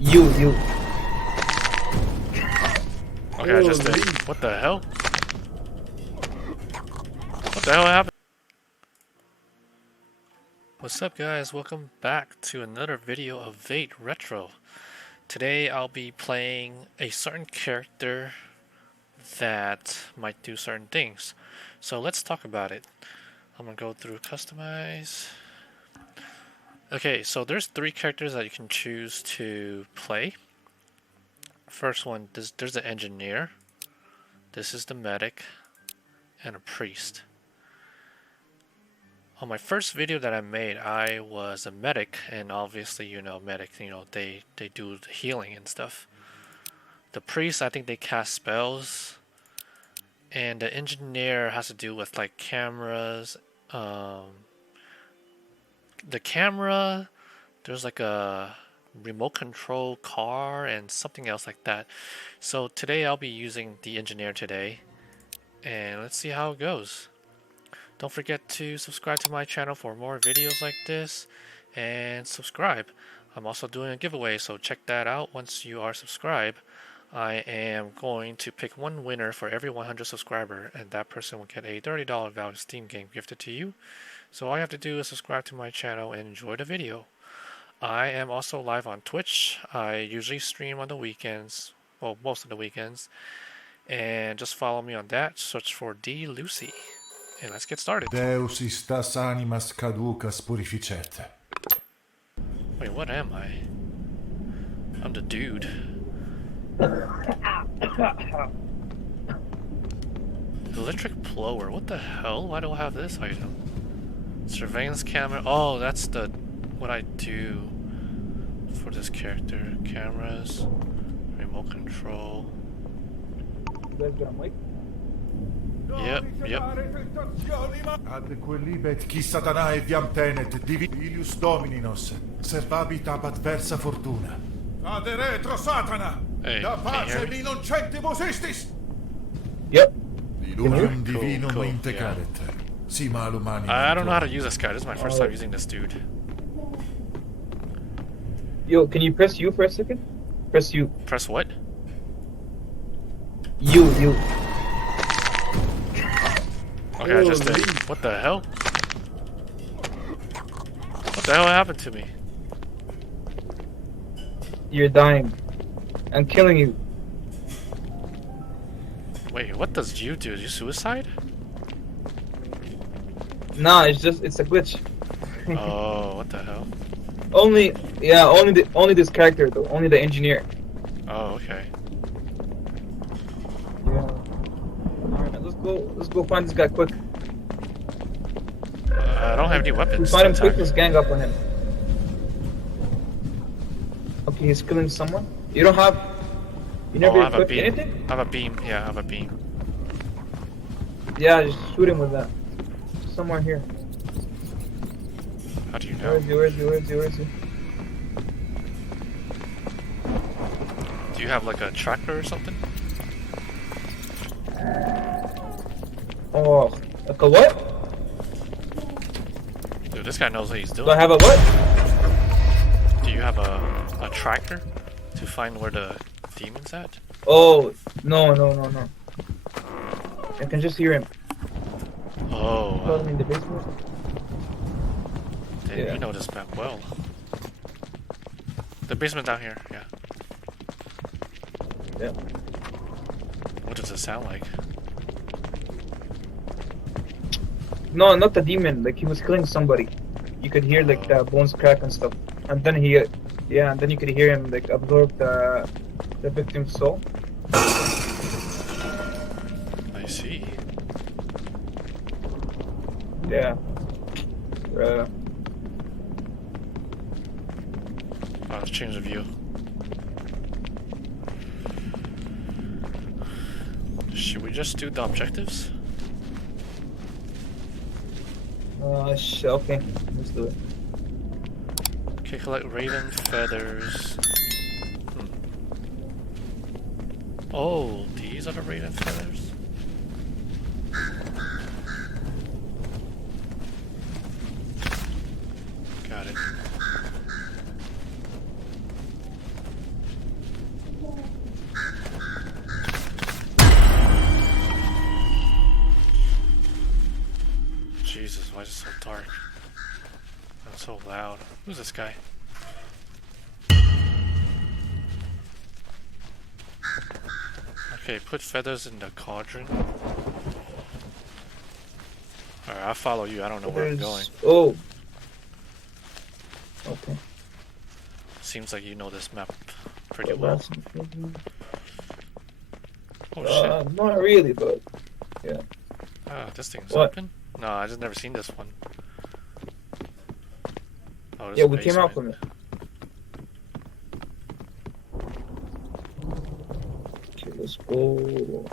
You. Okay, I just did. What the hell? What the hell happened? What's up, guys? Welcome back to another video of Vade Retro. Today I'll be playing a certain character that might do certain things. So let's talk about it. I'm gonna go through customize. Okay, so there's 3 characters that you can choose to play. First one, there's the engineer. This is the medic and a priest. On my first video that I made, I was a medic, and obviously, you know, medics, you know, they do the healing and stuff. The priest, I think they cast spells, and the engineer has to do with like cameras. The camera, there's like a remote control car and something else like that. So today I'll be using the engineer today, and let's see how it goes. Don't forget to subscribe to my channel for more videos like this, and subscribe. I'm also doing a giveaway, so check that out once you are subscribed. I am going to pick one winner for every 100 subscriber, and that person will get a $30 value Steam game gifted to you. So all you have to do is subscribe to my channel and enjoy the video. I am also live on Twitch. I usually stream on the weekends, well, most of the weekends, and just follow me on that. Search for D Lucy. And let's get started. Deus istas animas caducas purificete. Wait, what am I? I'm the dude. Electric blower, what the hell? Why do I have this item? Surveillance camera. Oh, that's the what I do for this character. Cameras, remote control. You guys got a mic? Yep. Ad quellibet qui satanae viam tenet divilius domininos, servabit ab adversa fortuna. Ad retro satana! Hey, Da can you hear pace me? non centibus istis! Yep. Diluvium divinum cool, inte yeah. caret. Si malum animum. I don't know how to use this guy. This is my first time using this dude. Yo, can you press U for a second? Press U. Press what? U. Okay, I just did. What the hell? What the hell happened to me? You're dying. I'm killing you. Wait, what does you do? Is you suicide? Nah, it's a glitch. Oh, what the hell? Only this character though. Only the engineer. Oh, okay. Yeah. Alright, let's go find this guy quick. I don't have any weapons. We find him to quick, attack. let's gang up on him. Okay, he's killing someone. You don't have you never Oh, I have a equipped beam. anything? I have a beam. Yeah, I have a beam. Yeah, just shoot him with that. Somewhere here. How do you Where know? is he? Where is he? Do you have like a tracker or something? Oh, like a what? Dude, this guy knows what he's Do I doing. have a what? Do you have a tracker to find where the demon's at? Oh, no. I can just hear him. Oh, Call him in the basement. then Yeah. you know this map well. The basement down here, yeah. Yeah. What does it sound like? No, not the demon. Like he was killing somebody. You could hear like the bones crack and stuff. And then and then you could hear him like absorb the victim's soul. I see. Yeah. Let's change the view. Should we just do the objectives? Okay. Let's do it. Okay, collect raven feathers. Oh, these are the raven feathers? Got it. loud. Who's this guy? Okay, put feathers in the cauldron. Alright, I'll follow you. I don't know where I'm going. Oh. Okay. Seems like you know this map pretty well. Oh shit. Not really, but yeah. Ah, this thing's What? open? No, I just never seen this one. Oh, there's Yeah, a we came out basement. from it. Okay, let's go.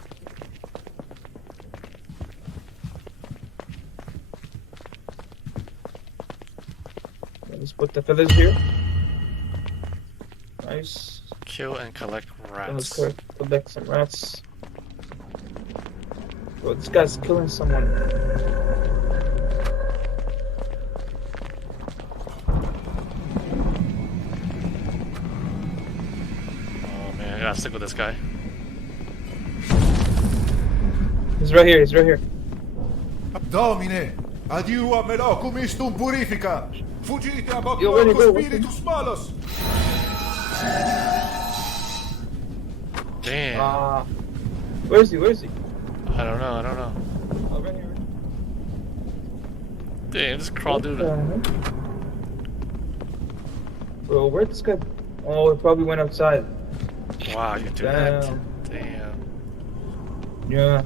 Let's put the feathers here. Nice. Kill and collect Then let's rats. collect some rats. Bro, this guy's killing someone. Oh man, I gotta stick with this guy. He's right here, he's right here. Domine, adiu a melocumistum purifica. Fugite ab hoc Yo, where did he locus go? spiritus malos. Damn. Where is he? Where is he? I don't know, I don't know. Oh, right here. Damn, just crawled through What the... the heck? Bro, where'd this guy? Oh, he probably went outside. Wow, you do that? Damn. Yeah.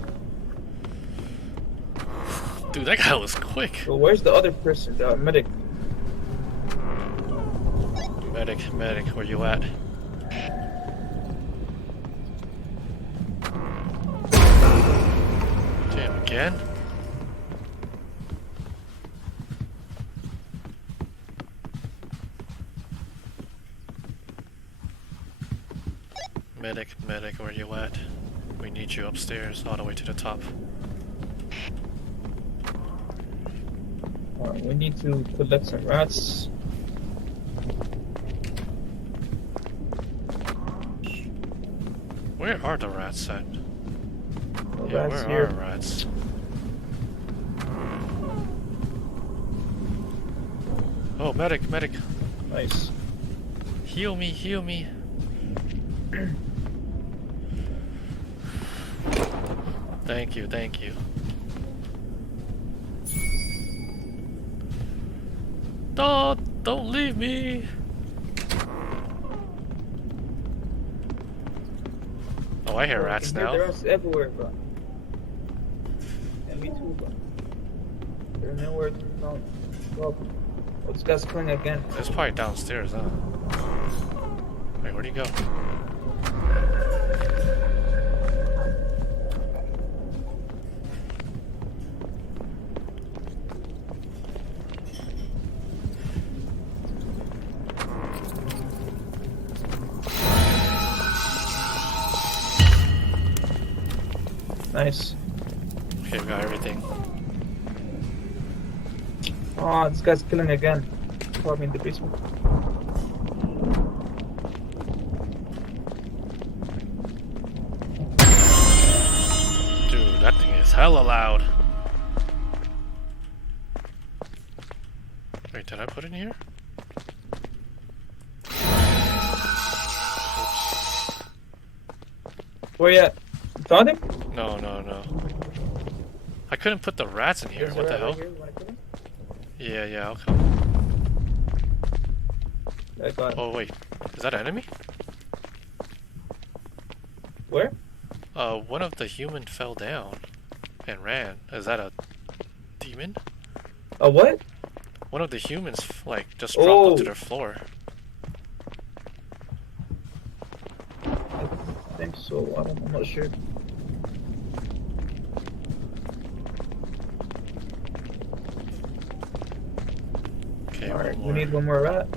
Dude, that guy was quick. But where's the other person? The medic. Medic, where you at? Damn, again? Medic, where you at? We need you upstairs, all the way to the top. Alright, we need to collect some rats. Where are the rats at? The Yeah, rats where here. are rats? Oh, medic! Nice. Heal me! Thank you. Don't leave me! Oh, I hear rats There now. are rats everywhere, bro. Yeah, me too, bro. They're nowhere to be found. Welcome. Oh, this guy's coming again. It's probably downstairs, huh? Wait, where'd he go? Nice. Okay, we got everything. Oh, this guy's killing again. Probably in the basement. Dude, that thing is hella loud. Wait, did I put it in here? Where you at? You found him? No. I couldn't put the rats in here. There's a What the rat hell? right here. You wanna kill him? Yeah, I'll come. I got him. Oh, wait. Is that an enemy? Where? One of the human fell down and ran. Is that a demon? A what? One of the humans, like, just dropped onto Oh. their floor. I think so. I'm not sure. Okay, Alright, one we more. need one more rat.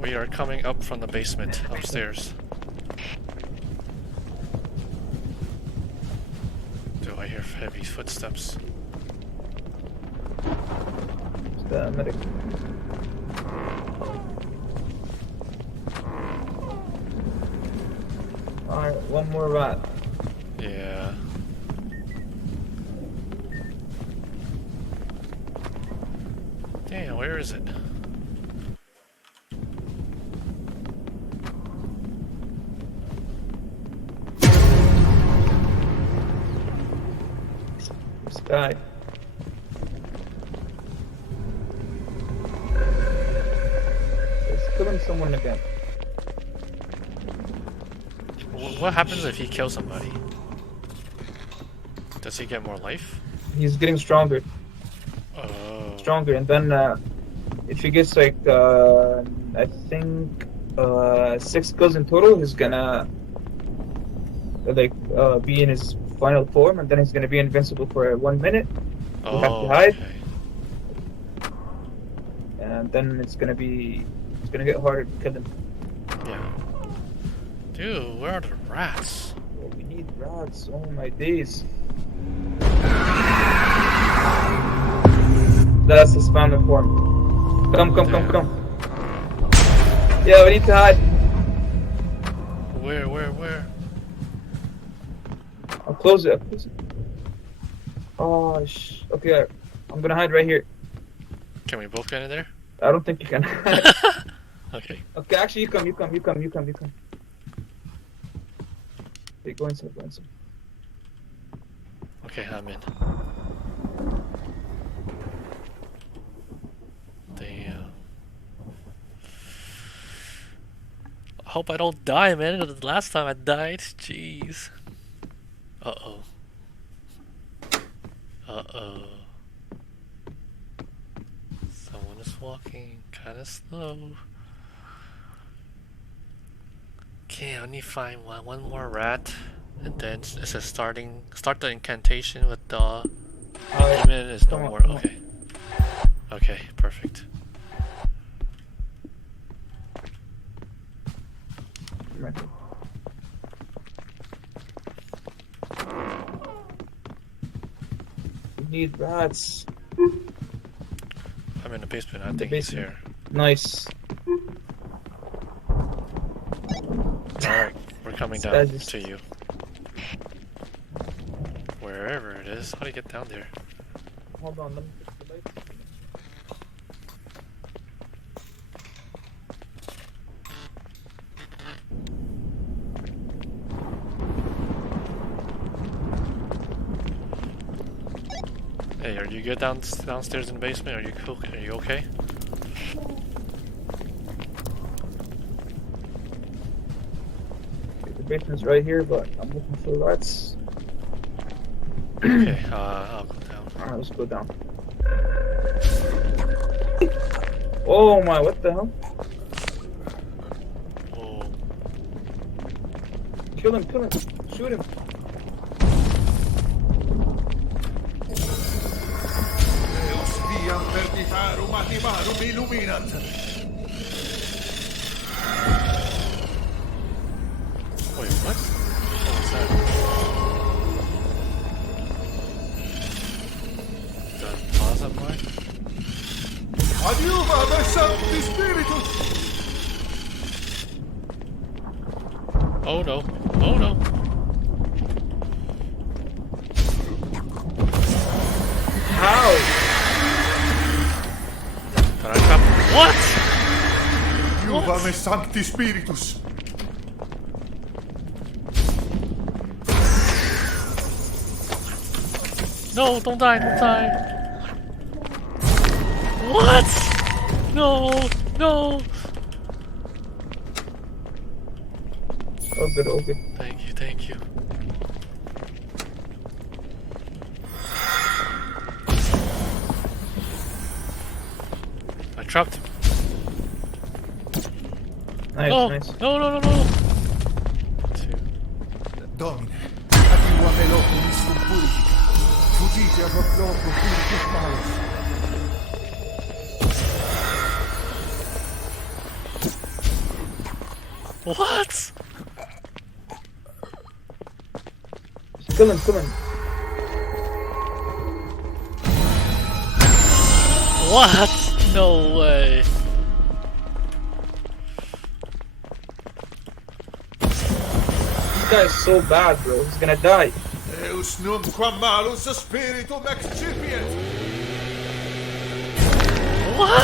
We are coming up from the basement, upstairs. Do I hear heavy footsteps? It's the medic. Alright, one more rat. Yeah. Okay, where is it? This guy. He's killing someone again. What happens if he kills somebody? Does he get more life? He's getting stronger. Oh. Stronger, and then if he gets like I think 6 kills in total, he's gonna like be in his final form, and then he's gonna be invincible for 1 minute. You have to hide, Okay. and then it's gonna get harder to kill him. Yeah. Dude, where are the rats? Oh, we need rats. Oh my days. That's his final form. Come. Yeah, we need to hide. Where? I'll close it. Oh, okay, I'm gonna hide right here. Can we both get in there? I don't think you can. Okay. Okay, actually, you come. Hey, go inside. Okay, I'm in. Damn. I hope I don't die, man. The last time I died, jeez. Uh-oh. Someone is walking kind of slow. Okay, I need to find one more rat, and then it says start the incantation with the demon is no more. Okay. Okay, perfect. Right. We need rats. I'm in the basement. I In the think he's basement. here. Nice. Alright, we're coming This down guy just- to you. Wherever it is. How do you get down there? Hold on, let me fix the light. Hey, are you good downstairs in the basement? Are you cool? Are you okay? The basement's right here, but I'm looking for rats. Okay, I'll go down. Alright, let's go down. Oh my, what the hell? Oh, Kill him, shoot him. Eos viam perditarum animarum illuminat. wait, what? What was that? The plaza boy? Adiuva me sancti spiritus. Oh no! Oh no! How? Did I trap? What? Adiuva me sancti spiritus. No! Don't die! Don't die! What? No! No! Oh good. Thank you. I trapped him. Nice, No! nice. No! Two. Domine, adiuva me loculis cum purifica. Fugite ab loco purific malus. What? Kill him. What? No way. This guy is so bad, bro. He's gonna die. Eus numquam malus spiritum excipiet. What?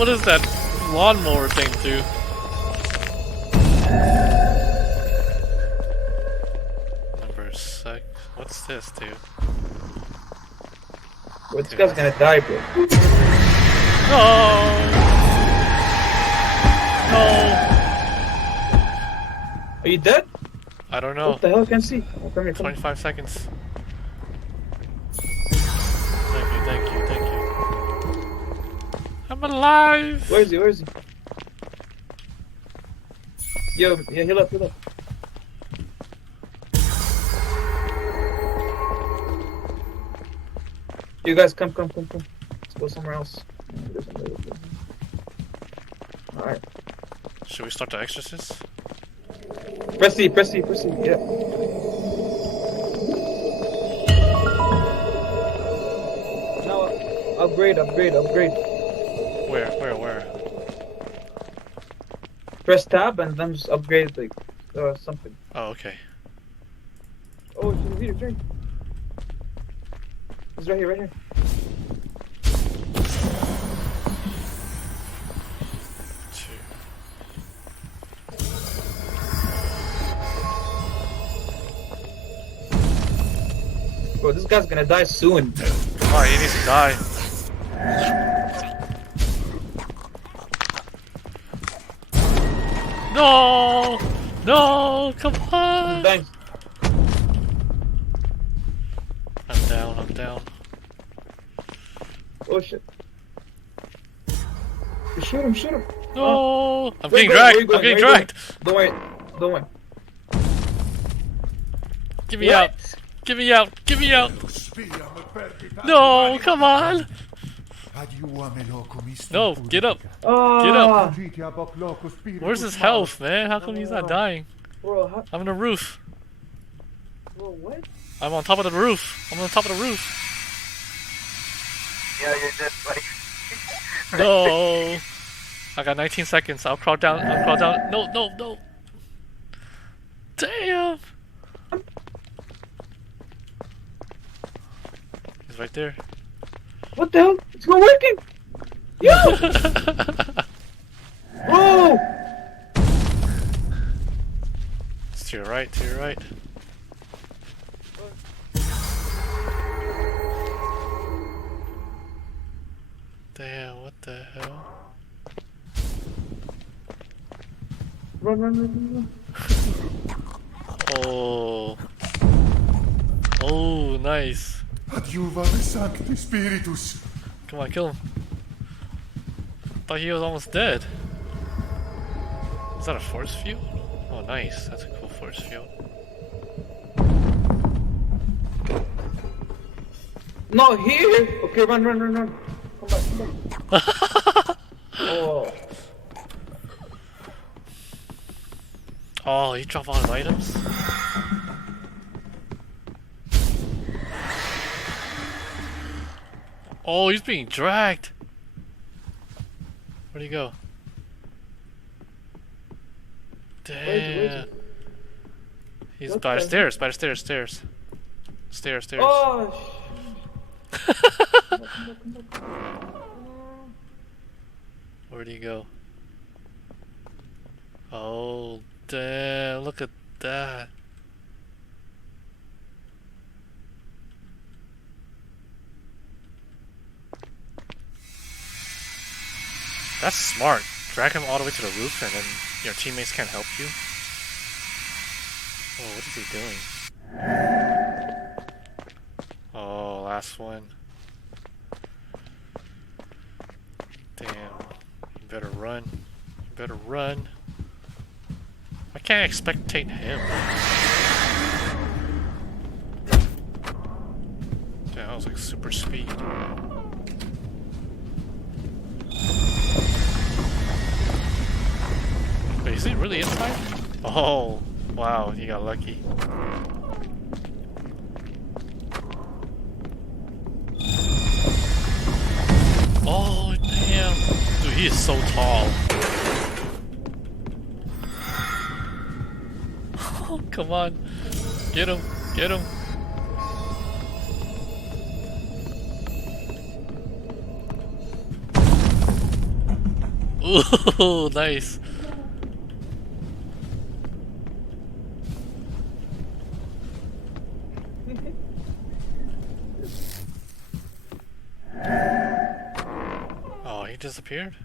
What does that lawnmower thing do? Number 6. What's this do? Bro, this guy's gonna die, bro. No! No! Are you dead? I don't know. What the hell? I can't see. Oh, come here, come here. 25 seconds. Thank you, thank you, thank you. I'm alive! Where is he? Where is he? Yo, yeah, heal up, heal up. You guys, come. Let's go somewhere else. Alright. Should we start the Exorcist? Press C, yeah. Now, upgrade. Where? Press tab and then just upgrade, like, something. Oh, okay. Oh, he's right. He's right here. Bro, this guy's gonna die soon. Oh, he needs to die. No! No! Come on! Thanks. I'm down. Oh shit. Shoot him. No! I'm Wait, getting where you dragged! going? I'm getting Where you dragged! Don't worry. Get me out! Get me out! No! Come on! No! Get up! Ah, Get up! Where's his health, man? How come he's not dying? bro, I'm on the roof. bro, what? I'm on top of the roof. Yeah, you're just like. No! I got 19 seconds. I'll crawl down. No! Damn! He's right there. What the hell? It's not working! Yo! Oh! It's to your right. Damn, what the hell? Run. Oh, nice. Adiuva me sancti spiritus. Come on, kill him. Thought he was almost dead. Is that a force field? Oh, nice. That's a cool force field. No, here! Okay, run. Come back. Oh. Oh, he dropped all his items? Oh, he's being dragged! Where'd he go? Damn. He's by the stairs. Stairs. Oh, Where'd he go? Oh, damn, look at that. That's smart. Drag him all the way to the roof and then your teammates can't help you. Oh, what is he doing? Oh, last one. Damn. You better run. I can't spectate him. Damn, that was like super speed. Wait, is he really inside? Oh, wow, he got lucky. Oh, damn. Dude, he is so tall. Oh, come on. Get him. Ooh, nice. Oh, he disappeared?